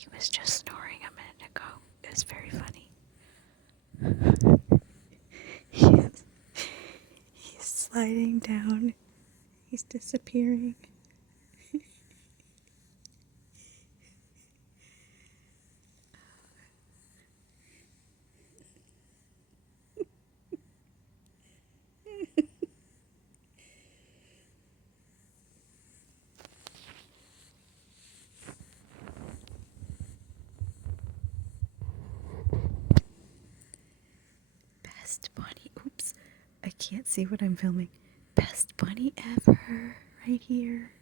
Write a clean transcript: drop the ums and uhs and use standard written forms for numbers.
He was just snoring a minute ago. It was very funny. He's sliding down. He's disappearing. Best bunny. Oops. I can't see what I'm filming. Best bunny ever. Right here.